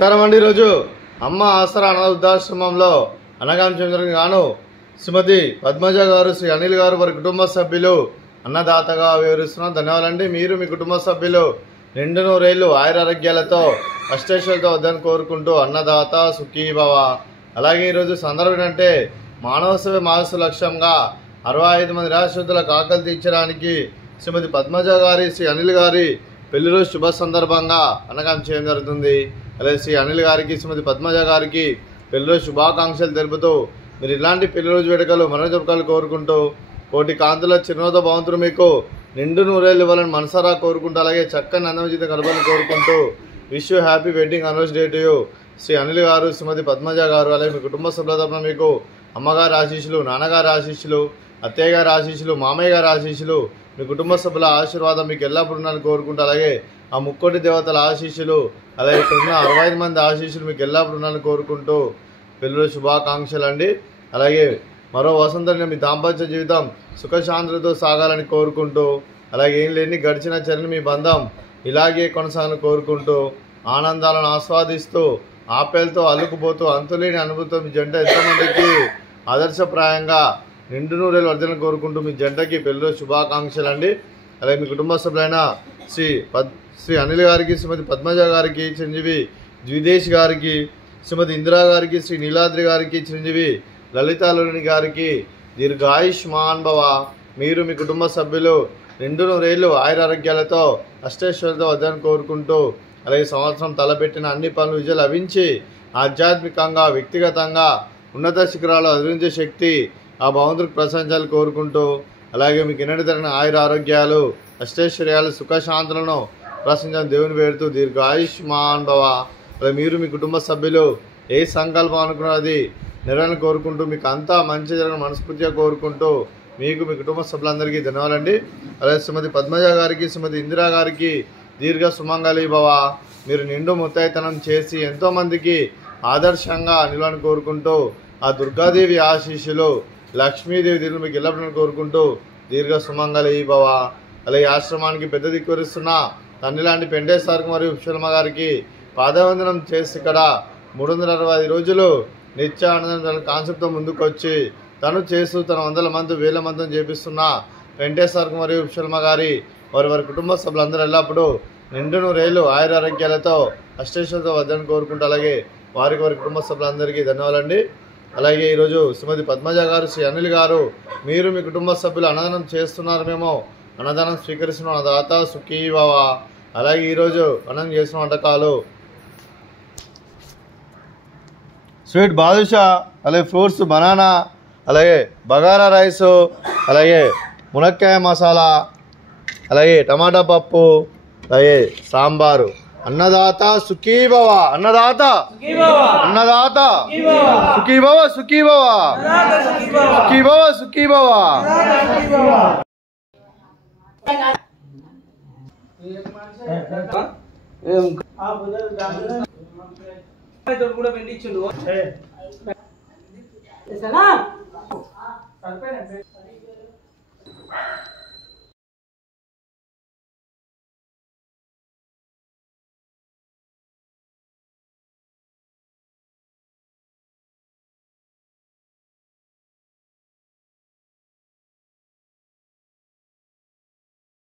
నమస్కారం అండి। ఈరోజు అమ్మ ఆసరా అనాథ వృద్ధాశ్రమంలో అన్నదానం చేయడం గాను శ్రీమతి పద్మజ గారు, శ్రీ అనిల్ గారు వారి కుటుంబ సభ్యులు అన్నదాతగా వివరిస్తున్నారు। ధన్యవాదాలండి। మీరు మీ కుటుంబ సభ్యులు నిండు నూరేళ్లు ఆయురారోగ్యాలతో అష్టైశ్వర్యాలతో వద్దని కోరుకుంటూ అన్నదాత సుఖీ భవ। అలాగే ఈరోజు సందర్భం అంటే మానవ సేవ మానవ లక్ష్యంగా 65 మంది నిరాశ్రితులకు ఆకలి తీర్చడానికి శ్రీమతి పద్మజ గారి, శ్రీ అనిల్ గారి పెళ్లి రోజు శుభ సందర్భంగా అన్నదానం చేయడం జరుగుతుంది। అలాగే శ్రీ అనిల్ గారికి, శ్రీమతి పద్మజ గారికి పెళ్లి రోజు శుభాకాంక్షలు తెలుపుతూ మీరు ఇలాంటి పెళ్లి రోజు వేడుకలు మరో జరుపుకోవాలని కోరుకుంటూ కోటి కాంతుల చిరునవ్వుతో భవంతులు మీకు నిండు నూరేళ్ళు ఇవ్వాలని మనసారా కోరుకుంటూ అలాగే చక్కని అందమైన జీవితం గడపాలని కోరుకుంటూ wish you happy wedding anniversary day to you Shri Anil garu, Shrimati Padmaja గారు। అలాగే మీ కుటుంబ సభ్యుల తరపున మీకు అమ్మగారి ఆశీస్సులు, నాన్నగారి ఆశీస్సులు, అత్తయ్య గారి ఆశీస్సులు, మామయ్య గారి ఆశీస్సులు, మీ కుటుంబ సభ్యుల ఆశీర్వాదం మీకు ఎల్లప్పుడూ ఉండాలని కోరుకుంటూ అలాగే ఆ ముక్కోటి దేవతల ఆశీస్సులు, అలాగే ఇక్కడ ఉన్న 65 మంది ఆశీస్సులు మీకు ఎల్లప్పుడూ ఉండాలని కోరుకుంటూ పెళ్లి శుభాకాంక్షలు అండి। అలాగే మరో వసంతంలో మీ దాంపత్య జీవితం సుఖశాంతులతో సాగాలని కోరుకుంటూ అలాగే ఏం లేని గడిచిన చర్యని మీ బంధం ఇలాగే కొనసాగాలని కోరుకుంటూ ఆనందాలను ఆస్వాదిస్తూ ఆప్యాయలతో అల్లుకుపోతూ అంతులేని అనుభూతితో మీ జంట ఎంతమందికి ఆదర్శప్రాయంగా నిండు నూరేళ్ళు వర్ధనని కోరుకుంటూ మీ జంటకి పెళ్లి శుభాకాంక్షలు అండి। అలాగే మీ కుటుంబ సభ్యులైన శ్రీ అనిల్ గారికి, శ్రీమతి పద్మజ గారికి, చిరంజీవి ద్విదేశ్ గారికి, శ్రీమతి ఇందిరా గారికి, శ్రీ నీలాద్రి గారికి, చిరంజీవి లలితాలుని గారికి దీర్ఘాయుష్మాన్ భవ। మీరు మీ కుటుంబ సభ్యులు నిండు నూరేళ్లు ఆయురారోగ్యాలతో అష్టైశ్వర్యాలతో వద్దని కోరుకుంటూ అలాగే సంవత్సరం తలపెట్టిన అన్ని పనులు విజయాలు లభించి ఆధ్యాత్మికంగా, వ్యక్తిగతంగా ఉన్నత శిఖరాలు అధిరించే శక్తి ఆ భగవంతుడికి ప్రశంసాలు కోరుకుంటూ అలాగే మీకు ఎన్నటి తగిన ఆయుర ఆరోగ్యాలు, అష్టైశ్వర్యాలు, సుఖశాంతులను ప్రశంసలు దేవుని వేడుతూ దీర్ఘాయుష్మాన్ భవ। అలాగే మీరు మీ కుటుంబ సభ్యులు ఏ సంకల్పం అనుకున్నది అది నెరవేరాలని కోరుకుంటూ మీకు అంతా మంచి జరగని మనస్ఫూర్తిగా కోరుకుంటూ మీకు మీ కుటుంబ సభ్యులందరికీ ధన్యవాదాలండి। అలాగే శ్రీమతి పద్మజ గారికి, శ్రీమతి ఇందిరా గారికి దీర్ఘ సుమంగళి భవ। మీరు నిండు ముత్తైతనం చేసి ఎంతోమందికి ఆదర్శంగా నిలవాలని కోరుకుంటూ ఆ దుర్గాదేవి ఆశీస్సులు, లక్ష్మీదేవి దీర్ఘ మీకు ఎల్లప్పుడూ కోరుకుంటూ దీర్ఘ సుమంగళి భవ। అలాగే ఆశ్రమానికి పెద్ద దిక్కురిస్తున్న తండ్రి లాంటి పెండేశ్వర్ మరియు శర్మ గారికి పాదవందనం చేసి ఇక్కడ 365 రోజులు నిత్యానందం కాన్సెప్ట్తో ముందుకు వచ్చి తను చేస్తూ తన 100 మంది 1000 మందిని చేపిస్తున్న వెంకటేశ్వర్ మరియు శర్మ గారి వారి కుటుంబ సభ్యులందరూ ఎల్లప్పుడూ నిండు నూరేళ్లు ఆయురారోగ్యాలతో అష్టైశ్వర్యాలతో వద్దని కోరుకుంటూ అలాగే వారి కుటుంబ సభ్యులందరికీ ధన్యవాదాలండి। అలాగే ఈరోజు శ్రీమతి పద్మజ గారు, శ్రీ అనిల్ గారు మీరు మీ కుటుంబ సభ్యులు అన్నదానం చేస్తున్నారు, మేము అన్నదానం స్వీకరిస్తున్న అన్నదాత సుఖీ భవ। అలాగే ఈరోజు అన్నం చేసిన వంటకాలు స్వీట్ బాదుషా, అలాగే ఫ్రూట్స్ బనానా, అలాగే బగారా రైస్, అలాగే మునక్కాయ మసాలా, అలాగే టమాటా పప్పు, అలాగే సాంబారు। అన్నదాత సుఖీ భవ, అన్నదాత అన్నదాత సుఖీ భవ, సుఖీ భవ, సుఖీ భవ, సుఖీ భవ। కూడా పెండించుండు